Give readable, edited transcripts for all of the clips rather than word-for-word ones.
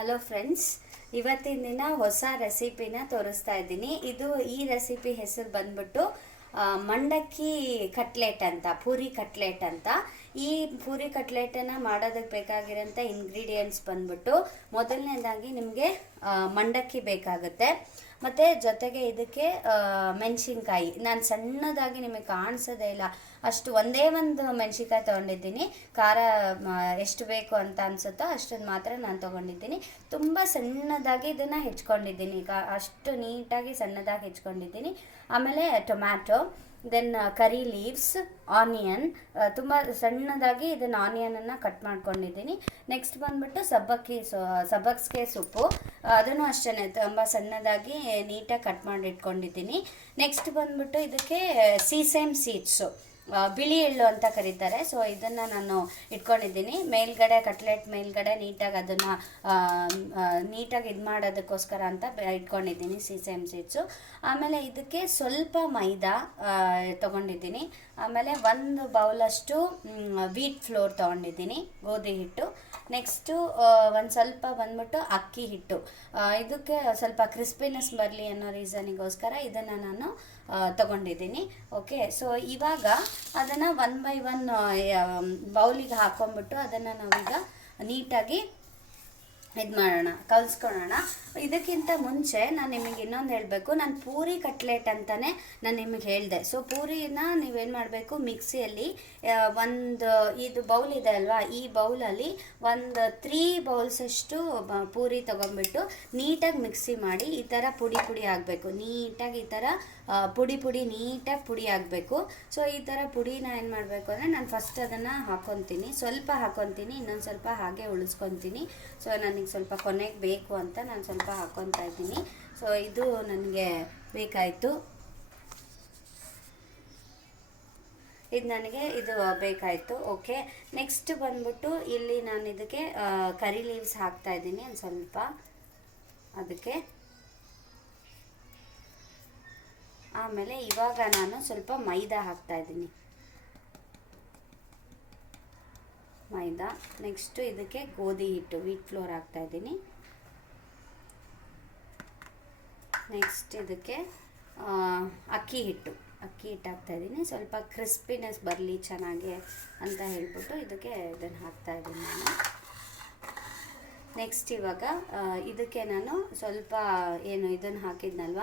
Hello friends, ಇವತ್ತಿನ ದಿನ ಹೊಸ ರೆಸಿಪಿನ ತೋರಿಸ್ತಾ ಇದ್ದೀನಿ. ಈ ರೆಸಿಪಿ ಹೆಸರು ಬಂದ್ಬಿಟ್ಟು ಮಂಡಕ್ಕಿ ಕಟ್ಲೆಟ್ ಅಂತ, ಪೂರಿ ಕಟ್ಲೆಟ್ ಅಂತ. ಈ ಪೂರಿ ಕಟ್ಲೆಟನ್ನು ಮಾಡೋದಕ್ಕೆ ಬೇಕಾಗಿರೋಂಥ ಇಂಗ್ರೀಡಿಯೆಂಟ್ಸ್ ಬಂದ್ಬಿಟ್ಟು ಮೊದಲನೇದಾಗಿ ನಿಮಗೆ ಮಂಡಕ್ಕಿ ಬೇಕಾಗುತ್ತೆ. ಮತ್ತು ಜೊತೆಗೆ ಇದಕ್ಕೆ ಮೆಣಸಿನ್ಕಾಯಿ ನಾನು ಸಣ್ಣದಾಗಿ ನಿಮಗೆ ಕಾಣಿಸೋದೇ ಇಲ್ಲ ಅಷ್ಟು ಒಂದೇ ಒಂದು ಮೆಣಸಿನ್ಕಾಯಿ ತೊಗೊಂಡಿದ್ದೀನಿ. ಖಾರ ಎಷ್ಟು ಬೇಕು ಅಂತ ಅನಿಸುತ್ತೋ ಅಷ್ಟನ್ನು ಮಾತ್ರ ನಾನು ತೊಗೊಂಡಿದ್ದೀನಿ. ತುಂಬ ಸಣ್ಣದಾಗಿ ಇದನ್ನು ಹೆಚ್ಕೊಂಡಿದ್ದೀನಿ, ಅಷ್ಟು ನೀಟಾಗಿ ಸಣ್ಣದಾಗಿ ಹೆಚ್ಕೊಂಡಿದ್ದೀನಿ. ಆಮೇಲೆ tomato, then curry leaves, onion, ತುಂಬ ಸಣ್ಣದಾಗಿ ಇದನ್ನು ಆನಿಯನನ್ನು ಕಟ್ ಮಾಡ್ಕೊಂಡಿದ್ದೀನಿ. ನೆಕ್ಸ್ಟ್ ಬಂದ್ಬಿಟ್ಟು ಸಬ್ಬಕ್ಸಿಗೆ ಸೊಪ್ಪು, ಅದನ್ನು ಅಷ್ಟೇ ತುಂಬ ಸಣ್ಣದಾಗಿ ನೀಟಾಗಿ ಕಟ್ ಮಾಡಿ ಇಟ್ಕೊಂಡಿದ್ದೀನಿ. ನೆಕ್ಸ್ಟ್ ಬಂದ್ಬಿಟ್ಟು ಇದಕ್ಕೆ ಸೀಸೇಮ್ ಸೀಡ್ಸು, ಬಿಳಿ ಎಳ್ಳು ಅಂತ ಕರೀತಾರೆ. ಸೊ ಇದನ್ನು ನಾನು ಇಟ್ಕೊಂಡಿದ್ದೀನಿ. ಮೇಲ್ಗಡೆ ಕಟ್ಲೆಟ್ ಮೇಲ್ಗಡೆ ನೀಟಾಗಿ ಅದನ್ನು ನೀಟಾಗಿ ಇದು ಮಾಡೋದಕ್ಕೋಸ್ಕರ ಅಂತ ಇಟ್ಕೊಂಡಿದ್ದೀನಿ ಸೀಸೇಮ್ ಸೀಡ್ಸು. ಆಮೇಲೆ ಇದಕ್ಕೆ ಸ್ವಲ್ಪ ಮೈದಾ ತೊಗೊಂಡಿದ್ದೀನಿ. ಆಮೇಲೆ ಒಂದು ಬೌಲಷ್ಟು ವೀಟ್ ಫ್ಲೋರ್ ತೊಗೊಂಡಿದ್ದೀನಿ, ಗೋಧಿ ಹಿಟ್ಟು. ನೆಕ್ಸ್ಟು ಒಂದು ಸ್ವಲ್ಪ ಬಂದ್ಬಿಟ್ಟು ಅಕ್ಕಿ ಹಿಟ್ಟು. ಇದಕ್ಕೆ ಸ್ವಲ್ಪ ಕ್ರಿಸ್ಪಿನೆಸ್ ಬರಲಿ ಅನ್ನೋ ರೀಸನಿಗೋಸ್ಕರ ಇದನ್ನು ನಾನು ತೊಗೊಂಡಿದ್ದೀನಿ. ಓಕೆ, ಸೊ ಇವಾಗ ಅದನ್ನು 1 by 1 ಬೌಲಿಗೆ ಹಾಕ್ಕೊಂಬಿಟ್ಟು ಅದನ್ನು ನಾವೀಗ ನೀಟಾಗಿ ಇದು ಮಾಡೋಣ, ಕಲಿಸ್ಕೊಳ್ಳೋಣ. ಇದಕ್ಕಿಂತ ಮುಂಚೆ ನಾನು ನಿಮಗೆ ಇನ್ನೊಂದು ಹೇಳಬೇಕು. ನಾನು ಪೂರಿ ಕಟ್ಲೆಟ್ ಅಂತಲೇ ನಾನು ನಿಮಗೆ ಹೇಳಿದೆ. ಸೊ ಪೂರಿನ ನೀವೇನು ಮಾಡಬೇಕು, ಮಿಕ್ಸಿಯಲ್ಲಿ ಇದು ಬೌಲ್ ಇದೆ ಅಲ್ವಾ, ಈ ಬೌಲಲ್ಲಿ 3 ಬೌಲ್ಸಷ್ಟು ಪೂರಿ ತೊಗೊಂಡ್ಬಿಟ್ಟು ನೀಟಾಗಿ ಮಿಕ್ಸಿ ಮಾಡಿ ಈ ಥರ ಪುಡಿ ಆಗಬೇಕು. ನೀಟಾಗಿ ಈ ಥರ ನೀಟಾಗಿ ಪುಡಿ ಆಗಬೇಕು. ಸೊ ಈ ಥರ ಪುಡಿನ ಏನು ಮಾಡಬೇಕು ಅಂದರೆ, ನಾನು ಫಸ್ಟ್ ಅದನ್ನು ಹಾಕ್ಕೊತೀನಿ, ಸ್ವಲ್ಪ ಹಾಕ್ಕೊತೀನಿ, ಇನ್ನೊಂದು ಸ್ವಲ್ಪ ಹಾಗೆ ಉಳಿಸ್ಕೊತೀನಿ. ಸೊ ನನಗೆ ಸ್ವಲ್ಪ ಕೊನೆಗೆ ಬೇಕು ಅಂತ ನಾನು ಸ್ವಲ್ಪ ಹಾಕ್ಕೊತಾ ಇದ್ದೀನಿ. ಸೊ ಇದು ನನಗೆ ಬೇಕಾಯಿತು, ಇದು ಬೇಕಾಯಿತು. ಓಕೆ, ನೆಕ್ಸ್ಟ್ ಬಂದ್ಬಿಟ್ಟು ಇಲ್ಲಿ ನಾನು ಇದಕ್ಕೆ ಕರಿ ಲೀವ್ಸ್ ಹಾಕ್ತಾ ಇದ್ದೀನಿ ಒಂದು ಸ್ವಲ್ಪ. ಅದಕ್ಕೆ ಆಮೇಲೆ ಇವಾಗ ನಾನು ಸ್ವಲ್ಪ ಮೈದಾ ಹಾಕ್ತಾ ಇದ್ದೀನಿ, ಮೈದಾ. ನೆಕ್ಸ್ಟು ಇದಕ್ಕೆ ಗೋಧಿ ಹಿಟ್ಟು, ವೀಟ್ ಫ್ಲೋರ್ ಹಾಕ್ತಾ ಇದ್ದೀನಿ. ನೆಕ್ಸ್ಟ್ ಇದಕ್ಕೆ ಅಕ್ಕಿ ಹಿಟ್ಟು ಹಾಕ್ತಾ ಇದ್ದೀನಿ. ಸ್ವಲ್ಪ ಕ್ರಿಸ್ಪಿನೆಸ್ ಬರಲಿ ಚೆನ್ನಾಗಿ ಅಂತ ಹೇಳ್ಬಿಟ್ಟು ಇದನ್ನು ಹಾಕ್ತಾ ಇದ್ದೀನಿ ನಾನು. ನೆಕ್ಸ್ಟ್ ಇವಾಗ ಇದಕ್ಕೆ ನಾನು ಸ್ವಲ್ಪ ಇದನ್ನು ಹಾಕಿದ್ನಲ್ವ,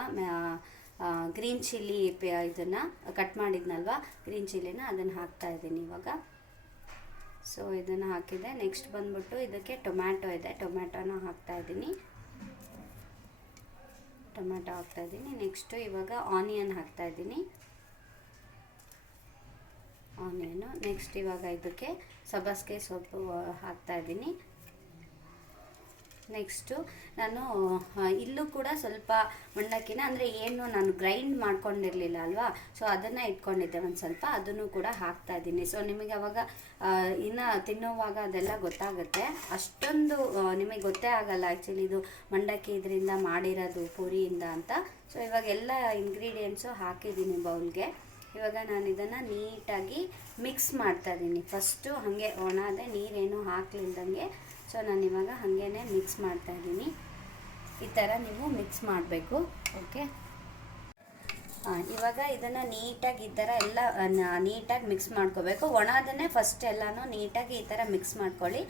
ಗ್ರೀನ್ ಚಿಲ್ಲಿ, ಇದನ್ನು ಕಟ್ ಮಾಡಿದ್ನಲ್ವ ಗ್ರೀನ್ ಚಿಲ್ಲಿನ, ಅದನ್ನು ಹಾಕ್ತಾ ಇದ್ದೀನಿ ಇವಾಗ. ಸೊ ಇದನ್ನು ಹಾಕಿದೆ. ನೆಕ್ಸ್ಟ್ ಬಂದ್ಬಿಟ್ಟು ಇದಕ್ಕೆ ಟೊಮ್ಯಾಟೊ ಇದೆ, ಟೊಮ್ಯಾಟೊನ ಹಾಕ್ತಾ ಇದ್ದೀನಿ. ನೆಕ್ಸ್ಟು ಇವಾಗ ಆನಿಯನ್ ಹಾಕ್ತಾ ಇದ್ದೀನಿ, ಆನಿಯನು. ನೆಕ್ಸ್ಟ್ ಇವಾಗ ಇದಕ್ಕೆ ಸಬ್ಬಸಿಗೆ ಸೊಪ್ಪು ಹಾಕ್ತಾ ಇದ್ದೀನಿ. ನೆಕ್ಸ್ಟು ನಾನು ಇಲ್ಲೂ ಕೂಡ ಸ್ವಲ್ಪ ಮಂಡಕ್ಕಿನ, ಅಂದರೆ ಏನು ನಾನು ಗ್ರೈಂಡ್ ಮಾಡ್ಕೊಂಡಿರಲಿಲ್ಲ ಅಲ್ವಾ, ಸೊ ಅದನ್ನು ಇಟ್ಕೊಂಡಿದ್ದೆ ಒಂದು ಸ್ವಲ್ಪ, ಅದನ್ನು ಕೂಡ ಹಾಕ್ತಾ ಇದ್ದೀನಿ. ಸೊ ನಿಮಗೆ ಅವಾಗ ಇನ್ನು ತಿನ್ನುವಾಗ ಅದೆಲ್ಲ ಗೊತ್ತಾಗುತ್ತೆ, ಅಷ್ಟೊಂದು ನಿಮಗೆ ಗೊತ್ತೇ ಆಗಲ್ಲ ಆ್ಯಕ್ಚುಲಿ ಇದು ಮಂಡಕ್ಕಿ ಇದರಿಂದ ಮಾಡಿರೋದು ಪೂರಿಯಿಂದ ಅಂತ. ಸೊ ಇವಾಗ ಎಲ್ಲ ಇಂಗ್ರೀಡಿಯೆಂಟ್ಸು ಹಾಕಿದ್ದೀನಿ ಬೌಲ್ಗೆ. ಇವಾಗ ನಾನು ಇದನ್ನು ನೀಟಾಗಿ ಮಿಕ್ಸ್ ಮಾಡ್ತಾ ಇದ್ದೀನಿ. ಫಸ್ಟು ಹಾಗೆ ಒಣದೆ ನೀರೇನು ಹಾಕ್ಲಿಲ್ದಂಗೆ, ಸೊ ನಾನು ಇವಾಗ ಹಾಗೇ ಮಿಕ್ಸ್ ಮಾಡ್ತಾ ಇದ್ದೀನಿ. ಈ ಥರ ನೀವು ಮಿಕ್ಸ್ ಮಾಡಬೇಕು. ಓಕೆ, ಇವಾಗ ಇದನ್ನು ನೀಟಾಗಿ ಈ ಥರ ಎಲ್ಲ ನೀಟಾಗಿ ಮಿಕ್ಸ್ ಮಾಡ್ಕೋಬೇಕು. ಒಣದನ್ನೇ ಫಸ್ಟ್ ಎಲ್ಲನೂ ನೀಟಾಗಿ ಈ ಥರ ಮಿಕ್ಸ್ ಮಾಡ್ಕೊಳ್ಳಿ.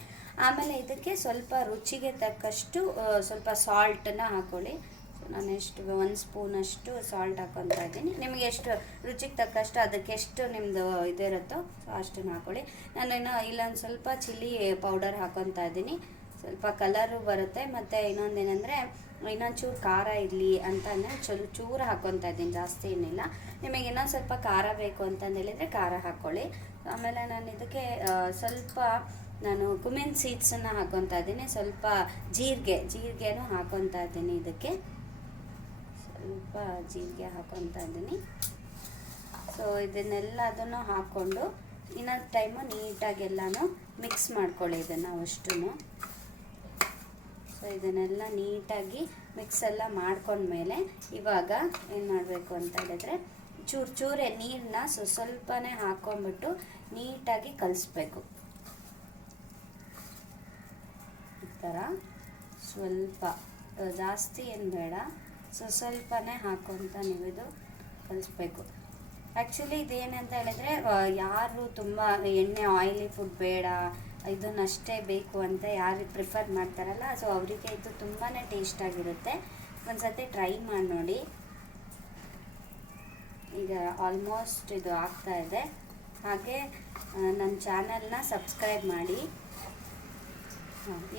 ಆಮೇಲೆ ಇದಕ್ಕೆ ಸ್ವಲ್ಪ ರುಚಿಗೆ ತಕ್ಕಷ್ಟು ಸ್ವಲ್ಪ ಸಾಲ್ಟನ್ನು ಹಾಕ್ಕೊಳ್ಳಿ. ನಾನು 1 ಸ್ಪೂನಷ್ಟು ಸಾಲ್ಟ್ ಹಾಕ್ಕೊತಾ ಇದ್ದೀನಿ. ನಿಮಗೆ ಎಷ್ಟು ರುಚಿಗೆ ತಕ್ಕಷ್ಟು, ಅದಕ್ಕೆ ಎಷ್ಟು ನಿಮ್ಮದು ಇದಿರುತ್ತೋ ಸೊ ಅಷ್ಟನ್ನು ಹಾಕ್ಕೊಳ್ಳಿ. ನಾನು ಇಲ್ಲೊಂದು ಸ್ವಲ್ಪ ಚಿಲ್ಲಿ ಪೌಡರ್ ಹಾಕ್ಕೊತಾ ಇದ್ದೀನಿ, ಸ್ವಲ್ಪ ಕಲರು ಬರುತ್ತೆ. ಮತ್ತು ಇನ್ನೊಂದೇನೆಂದರೆ, ಇನ್ನೊಂಚೂರು ಖಾರ ಇರಲಿ ಅಂತಂದರೆ ಚೂರು ಹಾಕ್ಕೊತಾ ಇದ್ದೀನಿ, ಜಾಸ್ತಿ ಏನಿಲ್ಲ. ನಿಮಗೆ ಇನ್ನೊಂದು ಸ್ವಲ್ಪ ಖಾರ ಬೇಕು ಅಂತಂದೇಳಿದರೆ ಖಾರ ಹಾಕ್ಕೊಳ್ಳಿ. ಆಮೇಲೆ ನಾನು ಇದಕ್ಕೆ ಸ್ವಲ್ಪ ಕುಮಿನ್ ಸೀಡ್ಸನ್ನು ಹಾಕ್ಕೊತಾ ಇದ್ದೀನಿ, ಸ್ವಲ್ಪ ಜೀರಿಗೆನೂ ಹಾಕ್ಕೊತಾ ಇದ್ದೀನಿ. ಇದಕ್ಕೆ ಸ್ವಲ್ಪ ಜೀರಿಗೆ ಹಾಕ್ಕೊತಾ ಇದ್ದೀನಿ. ಸೊ ಅದನ್ನು ಹಾಕ್ಕೊಂಡು ಇನ್ನೊಂದು ಟೈಮು ನೀಟಾಗಿ ಎಲ್ಲನೂ ಮಿಕ್ಸ್ ಮಾಡ್ಕೊಳ್ಳಿ ಇದನ್ನು ಅಷ್ಟೂ. ಸೊ ಇದನ್ನೆಲ್ಲ ನೀಟಾಗಿ ಮಿಕ್ಸ್ ಎಲ್ಲ ಮಾಡ್ಕೊಂಡ್ಮೇಲೆ ಇವಾಗ ಏನು ಮಾಡಬೇಕು ಅಂತ ಹೇಳಿದ್ರೆ, ಚೂರೇ ನೀರನ್ನ ಸ್ವಲ್ಪನೇ ಹಾಕ್ಕೊಂಬಿಟ್ಟು ನೀಟಾಗಿ ಕಲಿಸ್ಬೇಕು. ಈ ಥರ ಸ್ವಲ್ಪ ಜಾಸ್ತಿ ಏನು ಬೇಡ, ಸ್ವಲ್ಪನೇ ಹಾಕ್ಕೊತ ನೀವು ಇದು ಕಲಿಸ್ಬೇಕು. ಆ್ಯಕ್ಚುಲಿ ಇದೇನಂತ ಹೇಳಿದ್ರೆ ಯಾರು ತುಂಬ ಎಣ್ಣೆ ಆಯಿಲಿ ಫುಡ್ ಬೇಡ, ಇದನ್ನಷ್ಟೇ ಬೇಕು ಅಂತ ಯಾರು ಪ್ರಿಫರ್ ಮಾಡ್ತಾರಲ್ಲ, ಸೊ ಅವರಿಗೆ ಇದು ತುಂಬಾ ಟೇಸ್ಟಾಗಿರುತ್ತೆ. ಒಂದು ಸತಿ ಟ್ರೈ ಮಾಡಿ ನೋಡಿ. ಈಗ ಆಲ್ಮೋಸ್ಟ್ ಇದು ಆಗ್ತಾ ಇದೆ. ಹಾಗೆ ನನ್ನ ಚಾನಲ್ನ ಸಬ್ಸ್ಕ್ರೈಬ್ ಮಾಡಿ.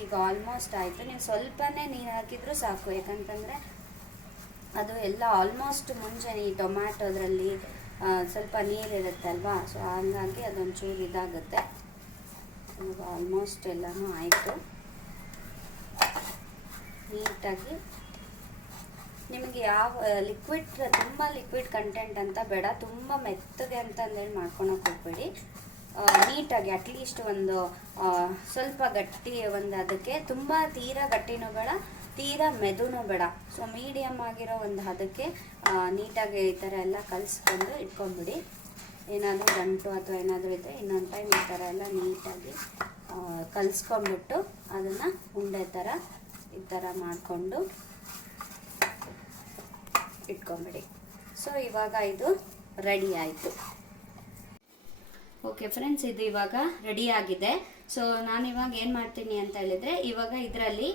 ಈಗ ಆಲ್ಮೋಸ್ಟ್ ಆಯಿತು. ನೀವು ಸ್ವಲ್ಪನೇ ನೀರು ಹಾಕಿದರೂ ಸಾಕು, ಯಾಕಂತಂದರೆ ಅದು ಎಲ್ಲ ಆಲ್ಮೋಸ್ಟ್ ಮುಂಚೆ ಈ ಟೊಮ್ಯಾಟೋದ್ರಲ್ಲಿ ಸ್ವಲ್ಪ ನೀರಿರುತ್ತಲ್ವಾ, ಸೊ ಹಂಗಾಗಿ ಅದೊಂಚೂರು ಇದಾಗುತ್ತೆ. ಈಗ ಆಲ್ಮೋಸ್ಟ್ ಎಲ್ಲನೂ ಆಯಿತು. ನೀಟಾಗಿ ನಿಮಗೆ ಯಾವ ಲಿಕ್ವಿಡ್, ತುಂಬ ಲಿಕ್ವಿಡ್ ಕಂಟೆಂಟ್ ಅಂತ ಬೇಡ, ತುಂಬ ಮೆತ್ತಗೆ ಅಂತಂದೇಳಿ ಮಾಡ್ಕೊಳಕ್ಕೆ ಹೋಗ್ಬೇಡಿ. ನೀಟಾಗಿ ಅಟ್ಲೀಸ್ಟ್ ಒಂದು ಸ್ವಲ್ಪ ಗಟ್ಟಿ, ಒಂದು ಅದಕ್ಕೆ ತುಂಬ ತೀರಾ ಗಟ್ಟಿನೂ ಬೇಡ, ತೀರಾ ಮೆದುನೂ ಬೇಡ. ಸೊ ಮೀಡಿಯಮ್ ಆಗಿರೋ ಒಂದು ಅದಕ್ಕೆ ನೀಟಾಗಿ ಈ ಥರ ಎಲ್ಲ ಕಲಿಸ್ಕೊಂಡು ಇಟ್ಕೊಂಡ್ಬಿಡಿ. ಏನಾದರೂ ಗಂಟು ಅಥವಾ ಏನಾದರೂ ಇದ್ದರೆ ಇನ್ನೊಂದು ಟೈಮ್ ಈ ಥರ ಎಲ್ಲ ನೀಟಾಗಿ ಕಲಿಸ್ಕೊಂಡ್ಬಿಟ್ಟು ಅದನ್ನು ಉಂಡೆ ಥರ ಈ ಥರ ಮಾಡಿಕೊಂಡು ಇಟ್ಕೊಂಬಿಡಿ. ಸೊ ಇವಾಗ ಇದು ರೆಡಿ ಆಯಿತು. ಓಕೆ ಫ್ರೆಂಡ್ಸ್, ಇದು ಇವಾಗ ರೆಡಿ ಆಗಿದೆ. ಸೊ ನಾನಿವಾಗ ಏನು ಮಾಡ್ತೀನಿ ಅಂತ ಹೇಳಿದರೆ, ಇವಾಗ ಇದರಲ್ಲಿ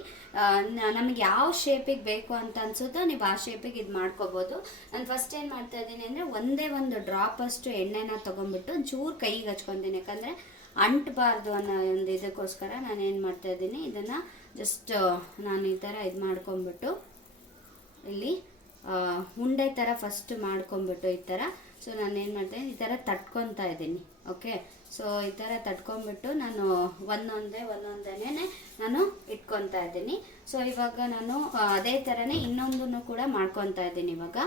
ನಮಗೆ ಯಾವ ಶೇಪಿಗೆ ಬೇಕು ಅಂತ ಅನಿಸುತ್ತೋ ನೀವು ಆ ಶೇಪಿಗೆ ಇದು ಮಾಡ್ಕೋಬೋದು. ನಾನು ಫಸ್ಟ್ ಏನು ಮಾಡ್ತಾ ಇದ್ದೀನಿ ಅಂದರೆ, ಒಂದೇ ಒಂದು ಡ್ರಾಪಷ್ಟು ಎಣ್ಣೆನ ತೊಗೊಂಡ್ಬಿಟ್ಟು ಚೂರು ಕೈಗೆ ಹಚ್ಕೊತೀನಿ, ಯಾಕಂದರೆ ಅಂಟಬಾರ್ದು ಅನ್ನೋ ಒಂದು ಇದಕ್ಕೋಸ್ಕರ ನಾನು ಏನು ಮಾಡ್ತಾ ಇದ್ದೀನಿ, ಇದನ್ನು ಜಸ್ಟ್ ನಾನು ಈ ಥರ ಇದು ಮಾಡ್ಕೊಂಬಿಟ್ಟು ಇಲ್ಲಿ ಉಂಡೆ ಥರ ಫಸ್ಟ್ ಮಾಡ್ಕೊಂಬಿಟ್ಟು ಈ ಥರ. ಸೊ ನಾನು ಏನು ಮಾಡ್ತೀನಿ, ಈ ಥರ ತಟ್ಕೊತಾ ಇದ್ದೀನಿ. ಓಕೆ, ಸೊ ಈ ಥರ ತಟ್ಕೊಂಬಿಟ್ಟು ನಾನು ಒಂದೊಂದೇ ನಾನು ಇಟ್ಕೊತಾ ಇದ್ದೀನಿ. ಸೊ ಇವಾಗ ನಾನು ಅದೇ ಥರನೇ ಇನ್ನೊಂದನ್ನು ಕೂಡ ಮಾಡ್ಕೊತಾ ಇದ್ದೀನಿ. ಇವಾಗ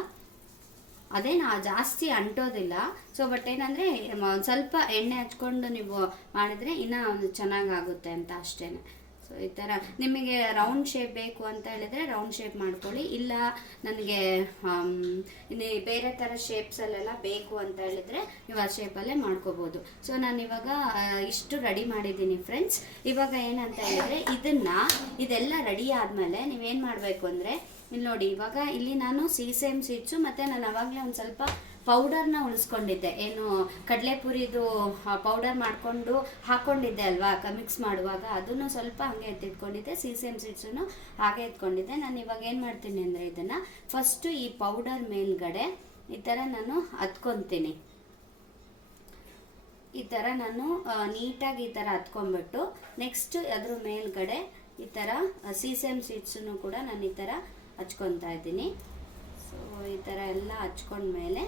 ಅದೇನು ಜಾಸ್ತಿ ಅಂಟೋದಿಲ್ಲ. ಸೊ ಬಟ್ ಏನಂದರೆ ಒಂದು ಸ್ವಲ್ಪ ಎಣ್ಣೆ ಹಚ್ಕೊಂಡು ನೀವು ಮಾಡಿದರೆ ಇನ್ನೂ ಚೆನ್ನಾಗಾಗುತ್ತೆ ಅಂತ ಅಷ್ಟೇ. ಸೊ ಈ ಥರ ನಿಮಗೆ ರೌಂಡ್ ಶೇಪ್ ಬೇಕು ಅಂತ ಹೇಳಿದರೆ ರೌಂಡ್ ಶೇಪ್ ಮಾಡ್ಕೊಳ್ಳಿ, ಇಲ್ಲ ನನಗೆ ಇನ್ನು ಬೇರೆ ಥರ ಶೇಪ್ಸಲ್ಲೆಲ್ಲ ಬೇಕು ಅಂತ ಹೇಳಿದರೆ ನೀವು ಆ ಶೇಪಲ್ಲೇ ಮಾಡ್ಕೋಬೋದು. ಸೊ ನಾನು ಇವಾಗ ಇಷ್ಟು ರೆಡಿ ಮಾಡಿದ್ದೀನಿ ಫ್ರೆಂಡ್ಸ್. ಇವಾಗ ಏನಂತ ಹೇಳಿದರೆ, ಇದೆಲ್ಲ ರೆಡಿ ಆದಮೇಲೆ ನೀವೇನು ಮಾಡಬೇಕು ಅಂದರೆ, ಇಲ್ಲಿ ನೋಡಿ, ಇವಾಗ ಇಲ್ಲಿ ನಾನು ಸೀಸೇಮ್ ಸೀಡ್ಸು ಮತ್ತು ನಾನು ಅವಾಗಲೇ ಒಂದು ಸ್ವಲ್ಪ ಪೌಡರ್ನ ಉಳಿಸ್ಕೊಂಡಿದ್ದೆ, ಏನು ಕಡಲೆಪುರಿದು ಪೌಡರ್ ಮಾಡಿಕೊಂಡು ಹಾಕ್ಕೊಂಡಿದ್ದೆ ಅಲ್ವಾ ಮಿಕ್ಸ್ ಮಾಡುವಾಗ, ಅದನ್ನು ಸ್ವಲ್ಪ ಹಾಗೆ ಎತ್ತಿಟ್ಕೊಂಡಿದ್ದೆ. ಸೀಸೇಮ್ ಸೀಡ್ಸನ್ನು ಹಾಗೆ ಎತ್ಕೊಂಡಿದ್ದೆ. ನಾನು ಇವಾಗ ಏನು ಮಾಡ್ತೀನಿ ಅಂದರೆ, ಇದನ್ನು ಫಸ್ಟು ಈ ಪೌಡರ್ ಮೇಲ್ಗಡೆ ಈ ಥರ ನಾನು ಹತ್ಕೊತೀನಿ. ಈ ಥರ ನಾನು ನೀಟಾಗಿ ಈ ಥರ ಹತ್ಕೊಂಡ್ಬಿಟ್ಟು ನೆಕ್ಸ್ಟ್ ಅದ್ರ ಮೇಲ್ಗಡೆ ಈ ಥರ ಸೀಸೇಮ್ ಸೀಡ್ಸನ್ನು ಕೂಡ ನಾನು ಈ ಥರ ಹಚ್ಕೊತಾ ಇದ್ದೀನಿ. ಸೊ ಈ ಥರ ಎಲ್ಲ ಹಚ್ಕೊಂಡ್ಮೇಲೆ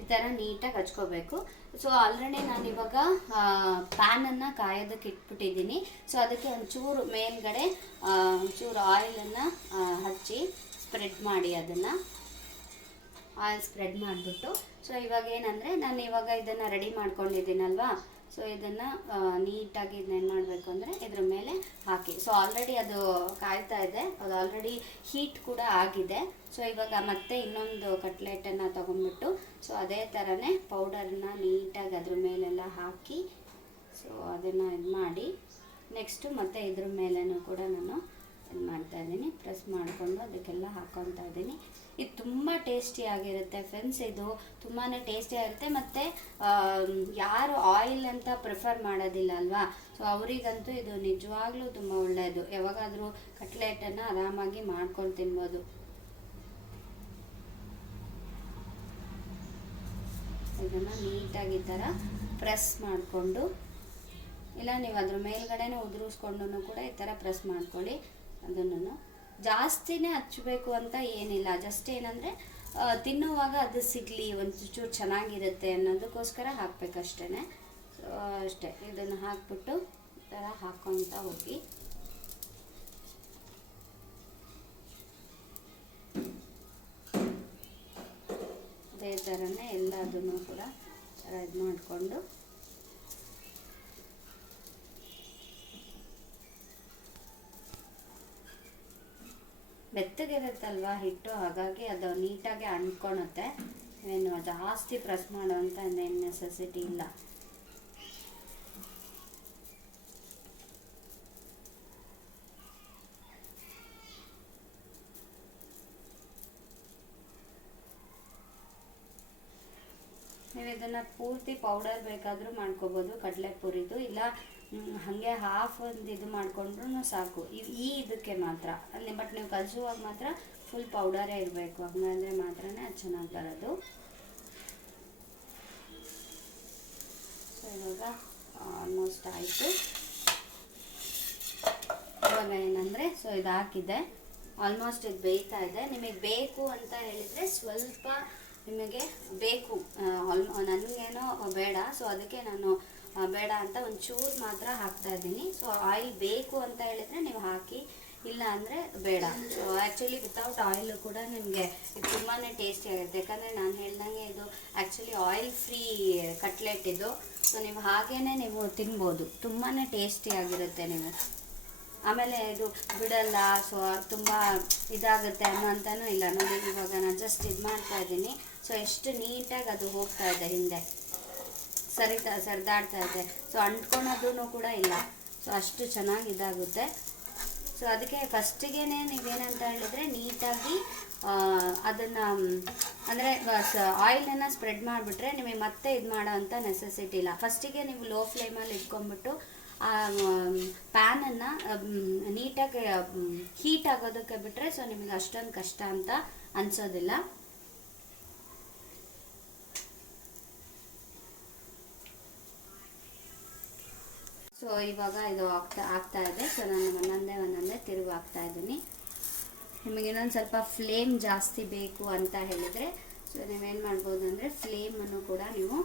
ಈ ಥರ ನೀಟಾಗಿ ಹಚ್ಕೋಬೇಕು. ಸೊ ಆಲ್ರೆಡಿ ನಾನಿವಾಗ ಪ್ಯಾನನ್ನು ಕಾಯೋದಕ್ಕೆ ಇಟ್ಬಿಟ್ಟಿದ್ದೀನಿ. ಸೊ ಅದಕ್ಕೆ ಒಂಚೂರು ಮೇಲ್ಗಡೆ ಒಂಚೂರು ಆಯಿಲನ್ನು ಹಚ್ಚಿ ಸ್ಪ್ರೆಡ್ ಮಾಡಿ, ಅದನ್ನು ಆಯಿಲ್ ಸ್ಪ್ರೆಡ್ ಮಾಡಿಬಿಟ್ಟು, ಸೊ ಇವಾಗ ಏನಂದರೆ ನಾನು ಇವಾಗ ಇದನ್ನು ರೆಡಿ ಮಾಡ್ಕೊಂಡಿದ್ದೀನಲ್ವಾ, ಸೊ ಇದನ್ನು ನೀಟಾಗಿ ಇದನ್ನೇನು ಮಾಡಬೇಕು ಅಂದರೆ ಇದ್ರ ಮೇಲೆ ಹಾಕಿ. ಸೊ ಆಲ್ರೆಡಿ ಅದು ಕಾಯ್ತಾ ಇದೆ, ಅದು ಆಲ್ರೆಡಿ ಹೀಟ್ ಕೂಡ ಆಗಿದೆ. ಸೊ ಇವಾಗ ಮತ್ತೆ ಇನ್ನೊಂದು ಕಟ್ಲೆಟನ್ನು ತೊಗೊಂಡ್ಬಿಟ್ಟು, ಸೊ ಅದೇ ಥರನೇ ಪೌಡರನ್ನ ನೀಟಾಗಿ ಅದ್ರ ಮೇಲೆಲ್ಲ ಹಾಕಿ, ಸೊ ಅದನ್ನು ಇದು ಮಾಡಿ ನೆಕ್ಸ್ಟು ಮತ್ತೆ ಇದ್ರ ಮೇಲೇನೂ ಕೂಡ ನಾನು ಇದು ಮಾಡ್ತಾಯಿದ್ದೀನಿ, ಪ್ರೆಸ್ ಮಾಡಿಕೊಂಡು ಅದಕ್ಕೆಲ್ಲ ಹಾಕ್ಕೊತಾ ಇದ್ದೀನಿ. ಇದು ತುಂಬ ಟೇಸ್ಟಿಯಾಗಿರುತ್ತೆ ಫ್ರೆಂಡ್ಸ್, ಇದು ತುಂಬಾ ಟೇಸ್ಟಿಯಾಗಿರುತ್ತೆ. ಮತ್ತು ಯಾರು ಆಯಿಲ್ ಅಂತ ಪ್ರಿಫರ್ ಮಾಡೋದಿಲ್ಲ ಅಲ್ವಾ, ಸೊ ಅವರಿಗಂತೂ ಇದು ನಿಜವಾಗ್ಲೂ ತುಂಬ ಒಳ್ಳೆಯದು. ಯಾವಾಗಾದರೂ ಕಟ್ಲೆಟನ್ನು ಆರಾಮಾಗಿ ಮಾಡ್ಕೊಂಡು ತಿನ್ಬೋದು. ಇದನ್ನು ನೀಟಾಗಿ ಈ ಥರ ಪ್ರೆಸ್ ಮಾಡಿಕೊಂಡು, ಇಲ್ಲ ನೀವು ಅದ್ರ ಮೇಲ್ಗಡೆನೇ ಉದುರಿಸ್ಕೊಂಡು ಕೂಡ ಈ ಥರ ಪ್ರೆಸ್ ಮಾಡ್ಕೊಳ್ಳಿ. ಅದನ್ನು ಜಾಸ್ತಿನೇ ಹಚ್ಚಬೇಕು ಅಂತ ಏನಿಲ್ಲ, ಜಸ್ಟ್ ಏನಂದರೆ ತಿನ್ನುವಾಗ ಅದು ಸಿಗಲಿ, ಒಂಚೂರು ಚೆನ್ನಾಗಿರುತ್ತೆ ಅನ್ನೋದಕ್ಕೋಸ್ಕರ ಹಾಕಬೇಕಷ್ಟೇ. ಸೊ ಅಷ್ಟೇ, ಇದನ್ನು ಹಾಕ್ಬಿಟ್ಟು ಈ ಥರ ಹಾಕ್ಕೊತಾ ಹೋಗಿ. ಅದೇ ಥರನೇ ಎಲ್ಲದನ್ನು ಕೂಡ ಇದು ಮಾಡಿಕೊಂಡು ಬೆತ್ತಗಿರುತ್ತಲ್ವ ಹಿಟ್ಟು, ಹಾಗಾಗಿ ಅದು ನೀಟಾಗಿ ಅಂಟ್ಕೊಳುತ್ತೆ. ಏನು ಜಾಸ್ತಿ ಪ್ರೆಸ್ ಮಾಡುವಂಥ ಏನು ನೆಸೆಸಿಟಿ ಇಲ್ಲ. ನೀವು ಇದನ್ನು ಪೂರ್ತಿ ಪೌಡರ್ ಬೇಕಾದರೂ ಮಾಡ್ಕೋಬೋದು ಕಡಲೆಪುರಿದು, ಇಲ್ಲ ಹಾಗೆ ಹಾಫ್ ಒಂದು ಇದು ಮಾಡಿಕೊಂಡ್ರೂ ಸಾಕು. ಈ ಇದಕ್ಕೆ ಮಾತ್ರ ಅಂದರೆ, ಬಟ್ ನೀವು ಕಲಿಸುವಾಗ ಮಾತ್ರ ಫುಲ್ ಪೌಡರೇ ಇರಬೇಕು, ಹಂಗಂದರೆ ಮಾತ್ರ ಅದು ಚೆನ್ನಾಗಿ ಬರೋದು. ಸೊ ಇವಾಗ ಆಲ್ಮೋಸ್ಟ್ ಆಯಿತು. ಇವಾಗ ಏನಂದರೆ, ಸೊ ಇದು ಹಾಕಿದೆ, ಆಲ್ಮೋಸ್ಟ್ ಇದು ಬೇಯ್ತಾ ಇದೆ. ನಿಮಗೆ ಬೇಕು ಅಂತ ಹೇಳಿದರೆ ಸ್ವಲ್ಪ, ನಿಮಗೆ ಬೇಕು, ನನಗೇನೋ ಬೇಡ, ಸೊ ಅದಕ್ಕೆ ನಾನು ಬೇಡ ಅಂತ ಒಂಚೂರು ಮಾತ್ರ ಹಾಕ್ತಾ ಇದ್ದೀನಿ. ಸೊ ಆಯಿಲ್ ಬೇಕು ಅಂತ ಹೇಳಿದರೆ ನೀವು ಹಾಕಿ, ಇಲ್ಲ ಅಂದರೆ ಬೇಡ. ಸೊ ಆ್ಯಕ್ಚುಲಿ ವಿತೌಟ್ ಆಯಿಲು ಕೂಡ ನಿಮಗೆ ಇದು ತುಂಬಾ ಟೇಸ್ಟಿ ಆಗುತ್ತೆ, ಯಾಕಂದರೆ ನಾನು ಹೇಳ್ದಂಗೆ ಇದು ಆ್ಯಕ್ಚುಲಿ ಆಯಿಲ್ ಫ್ರೀ ಕಟ್ಲೆಟ್ ಇದು. ಸೊ ನೀವು ಹಾಗೇ ನೀವು ತಿನ್ಬೋದು, ತುಂಬಾ ಟೇಸ್ಟಿಯಾಗಿರುತ್ತೆ. ನೀವು ಆಮೇಲೆ ಇದು ಬಿಡಲ್ಲ, ಸೊ ತುಂಬ ಇದಾಗುತ್ತೆ ಅನ್ನೋಂತನೂ ಇಲ್ಲ. ನೋಡಿ ಇವಾಗ ನಾನು ಜಸ್ಟ್ ಇದು ಮಾಡ್ತಾ ಇದ್ದೀನಿ. ಸೊ ಎಷ್ಟು ನೀಟಾಗಿ ಅದು ಹೋಗ್ತಾ ಇದೆ, ಹಿಂದೆ ಸರಿದಾಡ್ತಾ ಇದೆ. ಸೊ ಅಂಟ್ಕೊಳೋದೂ ಕೂಡ ಇಲ್ಲ. ಸೊ ಅಷ್ಟು ಚೆನ್ನಾಗಿ ಇದಾಗುತ್ತೆ. ಸೊ ಅದಕ್ಕೆ ಫಸ್ಟಿಗೆ ನೀವೇನಂತ ಹೇಳಿದರೆ, ನೀಟಾಗಿ ಅದನ್ನು ಅಂದರೆ ಆಯಿಲನ್ನು ಸ್ಪ್ರೆಡ್ ಮಾಡಿಬಿಟ್ರೆ ನಿಮಗೆ ಮತ್ತೆ ಇದು ಮಾಡೋ ಅಂಥ ನೆಸೆಸಿಟಿ ಇಲ್ಲ. ಫಸ್ಟಿಗೆ ನೀವು ಲೋ ಫ್ಲೇಮಲ್ಲಿ ಇಟ್ಕೊಂಡ್ಬಿಟ್ಟು ಪ್ಯಾನನ್ನು ನೀಟಾಗಿ ಹೀಟ್ ಆಗೋದಕ್ಕೆ ಬಿಟ್ಟರೆ, ಸೊ ನಿಮಗೆ ಅಷ್ಟೊಂದು ಕಷ್ಟ ಅಂತ ಅನಿಸೋದಿಲ್ಲ. ಸೊ ಇವಾಗ ಇದು ಆಗ್ತಾ ಇದೆ. ಸೊ ನಾನು ಒಂದೊಂದೇ ತಿರುವು ಹಾಕ್ತಾ ಇದ್ದೀನಿ. ನಿಮಗೆ ಇನ್ನೊಂದು ಸ್ವಲ್ಪ ಫ್ಲೇಮ್ ಜಾಸ್ತಿ ಬೇಕು ಅಂತ ಹೇಳಿದರೆ, ಸೊ ನೀವೇನು ಮಾಡ್ಬೋದು ಅಂದರೆ ಫ್ಲೇಮನ್ನು ಕೂಡ ನೀವು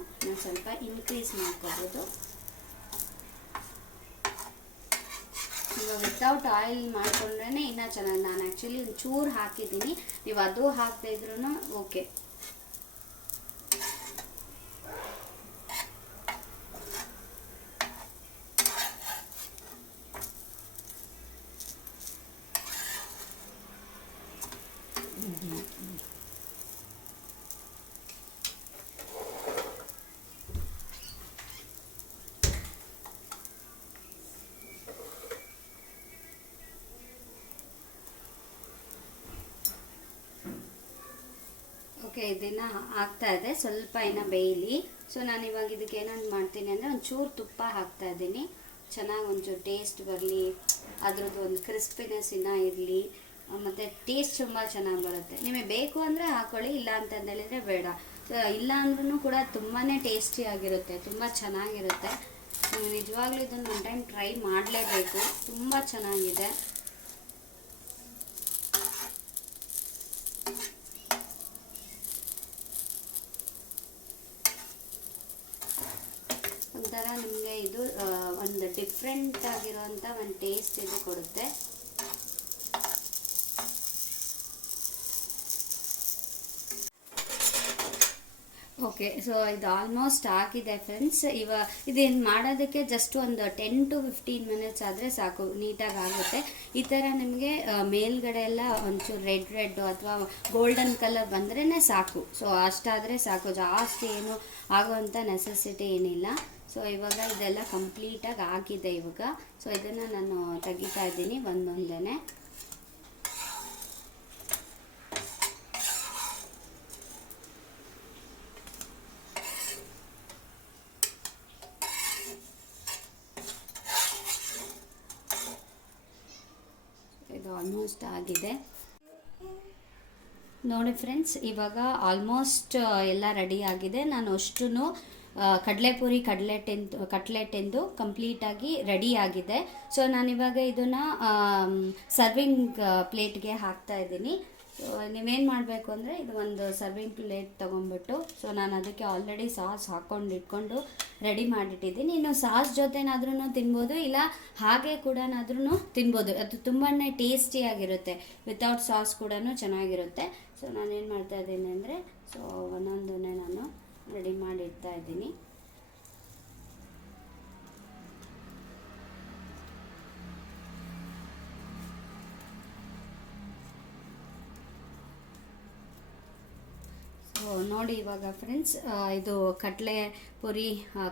ಸ್ವಲ್ಪ ಇನ್ಕ್ರೀಸ್ ಮಾಡ್ಕೋಬೋದು. ಇವಾಗ ವಿತೌಟ್ ಆಯಿಲ್ ಮಾಡಿಕೊಂಡ್ರೆ ಇನ್ನೂ ಚೆನ್ನಾಗಿ. ನಾನು ಆ್ಯಕ್ಚುಲಿ ಒಂಚೂರು ಹಾಕಿದ್ದೀನಿ, ನೀವು ಅದು ಹಾಕ್ತಾ ಇದ್ರೂ ಓಕೆ. ಓಕೆ, ಇದನ್ನು ಆಗ್ತಾ ಇದೆ, ಸ್ವಲ್ಪ ಇನ್ನು ಬೇಯಲಿ. ಸೊ ನಾನು ಇವಾಗ ಇದಕ್ಕೆ ಏನಂತ ಮಾಡ್ತೀನಿ ಅಂದರೆ, ಒಂಚೂರು ತುಪ್ಪ ಹಾಕ್ತಾ ಇದ್ದೀನಿ, ಚೆನ್ನಾಗಿ ಒಂಚೂರು ಟೇಸ್ಟ್ ಬರಲಿ, ಅದ್ರದ್ದು ಒಂದು ಕ್ರಿಸ್ಪಿನೆಸ್ ಇನ್ನೂ ಇರಲಿ, ಮತ್ತು ಟೇಸ್ಟ್ ತುಂಬ ಚೆನ್ನಾಗಿ ಬರುತ್ತೆ. ನಿಮಗೆ ಬೇಕು ಅಂದರೆ ಹಾಕ್ಕೊಳ್ಳಿ, ಇಲ್ಲ ಅಂತಂದೇಳಿದರೆ ಬೇಡ. ಸೊ ಇಲ್ಲ ಅಂದ್ರೂ ಕೂಡ ತುಂಬಾ ಟೇಸ್ಟಿಯಾಗಿರುತ್ತೆ, ತುಂಬ ಚೆನ್ನಾಗಿರುತ್ತೆ. ನೀವು ನಿಜವಾಗ್ಲೂ ಇದನ್ನು ಒನ್ ಟೈಮ್ ಟ್ರೈ ಮಾಡಲೇಬೇಕು, ತುಂಬ ಚೆನ್ನಾಗಿದೆ. ಒಂಥರ ನಿಮಗೆ ಇದು ಒಂದು ಡಿಫ್ರೆಂಟ್ ಆಗಿರುವಂಥ ಒಂದು ಟೇಸ್ಟ್ ಇದು ಕೊಡುತ್ತೆ. ಓಕೆ, ಸೊ ಇದು ಆಲ್ಮೋಸ್ಟ್ ಆಗಿದೆ ಫ್ರೆಂಡ್ಸ್. ಇದೇನು ಮಾಡೋದಕ್ಕೆ ಜಸ್ಟ್ ಒಂದು 10 to 15 ಮಿನಿಟ್ಸ್ ಆದರೆ ಸಾಕು, ನೀಟಾಗಿ ಆಗುತ್ತೆ. ಈ ಥರ ನಿಮಗೆ ಮೇಲ್ಗಡೆ ಎಲ್ಲ ಒಂಚೂರು ರೆಡ್ ಅಥವಾ ಗೋಲ್ಡನ್ ಕಲರ್ ಬಂದ್ರೇ ಸಾಕು. ಸೊ ಅಷ್ಟಾದರೆ ಸಾಕು, ಜಾಸ್ತಿ ಏನು ಆಗುವಂಥ ನೆಸೆಸಿಟಿ ಏನಿಲ್ಲ. ಸೊ ಇವಾಗ ಇದೆಲ್ಲ ಕಂಪ್ಲೀಟಾಗಿ ಆಗಿದೆ ಇವಾಗ. ಸೊ ಇದನ್ನು ನಾನು ತೆಗಿತಾ ಇದ್ದೀನಿ ಒಂದೊಂದೇ. ಇದು ಆಲ್ಮೋಸ್ಟ್ ಆಗಿದೆ ನೋಡಿ ಫ್ರೆಂಡ್ಸ್. ಇವಾಗ ಆಲ್ಮೋಸ್ಟ್ ಎಲ್ಲ ರೆಡಿ ಆಗಿದೆ. ನಾನು ಅಷ್ಟು ಕಡಲೆಪುರಿ ಕಟ್ಲೆಟ್ ಎಂದು ಕಂಪ್ಲೀಟಾಗಿ ರೆಡಿ ಆಗಿದೆ. ಸೊ ನಾನಿವಾಗ ಇದನ್ನು ಸರ್ವಿಂಗ್ ಪ್ಲೇಟ್ಗೆ ಹಾಕ್ತಾ ಇದ್ದೀನಿ. ಸೊ ನೀವೇನು ಮಾಡಬೇಕು ಅಂದರೆ, ಇದು ಒಂದು ಸರ್ವಿಂಗ್ ಪ್ಲೇಟ್ ತೊಗೊಂಡ್ಬಿಟ್ಟು, ಸೊ ನಾನು ಅದಕ್ಕೆ ಆಲ್ರೆಡಿ ಸಾಸ್ ಇಟ್ಕೊಂಡು ರೆಡಿ ಮಾಡಿಟ್ಟಿದ್ದೀನಿ. ಇನ್ನು ಸಾಸ್ ಜೊತೆನಾದ್ರೂ ತಿನ್ಬೋದು, ಇಲ್ಲ ಹಾಗೆ ಕೂಡನಾದ್ರೂ ತಿನ್ಬೋದು. ಅದು ತುಂಬಾ ಟೇಸ್ಟಿಯಾಗಿರುತ್ತೆ, ವಿತೌಟ್ ಸಾಸ್ ಕೂಡ ಚೆನ್ನಾಗಿರುತ್ತೆ. ಸೊ ನಾನೇನು ಮಾಡ್ತಾ ಇದ್ದೀನಿ ಅಂದರೆ, ಸೊ ಒಂದೊಂದನ್ನೇ ನಾನು ರೆಡಿ ಮಾಡಿ ಇಡ್ತಾ ಇದ್ದೀನಿ. ಸೊ ನೋಡಿ ಇವಾಗ ಫ್ರೆಂಡ್ಸ್, ಇದು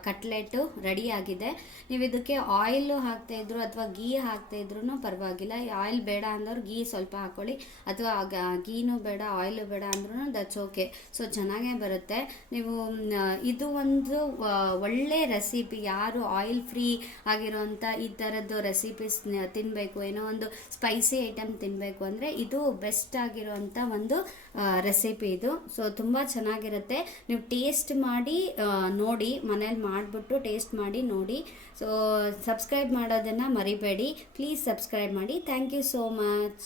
ಕಟ್ಲೆಟು ರೆಡಿ ಆಗಿದೆ. ನೀವು ಇದಕ್ಕೆ ಆಯಿಲು ಹಾಕ್ತಾಯಿದ್ರು ಅಥವಾ ಗೀ ಹಾಕ್ತಾಯಿದ್ರು ಪರವಾಗಿಲ್ಲ. ಆಯಿಲ್ ಬೇಡ ಅಂದವ್ರು ಗೀ ಸ್ವಲ್ಪ ಹಾಕ್ಕೊಳ್ಳಿ, ಅಥವಾ ಗೀನೂ ಬೇಡ ಆಯಿಲು ಬೇಡ ಅಂದ್ರೂ ದಟ್ಸ್ ಓಕೆ. ಸೊ ಚೆನ್ನಾಗೇ ಬರುತ್ತೆ. ನೀವು ಇದು ಒಂದು ಒಳ್ಳೆ ರೆಸಿಪಿ. ಯಾರು ಆಯಿಲ್ ಫ್ರೀ ಆಗಿರೋಂಥ ಈ ಥರದ್ದು ರೆಸಿಪೀಸ್ ತಿನ್ನಬೇಕು, ಏನೋ ಒಂದು ಸ್ಪೈಸಿ ಐಟಮ್ ತಿನ್ನಬೇಕು ಅಂದರೆ ಇದು ಬೆಸ್ಟ್ ಆಗಿರೋಂಥ ಒಂದು ರೆಸಿಪಿ ಇದು. ಸೊ ತುಂಬ ಚೆನ್ನಾಗಿರುತ್ತೆ. ನೀವು ಟೇಸ್ಟ್ ಮಾಡಿ ನೋಡಿ, ಮನೇಲಿ ಮಾಡಿಬಿಟ್ಟು ಟೇಸ್ಟ್ ಮಾಡಿ ನೋಡಿ. ಸೊ ಸಬ್ಸ್ಕ್ರೈಬ್ ಮಾಡೋದನ್ನು ಮರಿಬೇಡಿ, ಪ್ಲೀಸ್ ಸಬ್ಸ್ಕ್ರೈಬ್ ಮಾಡಿ. Thank you so much.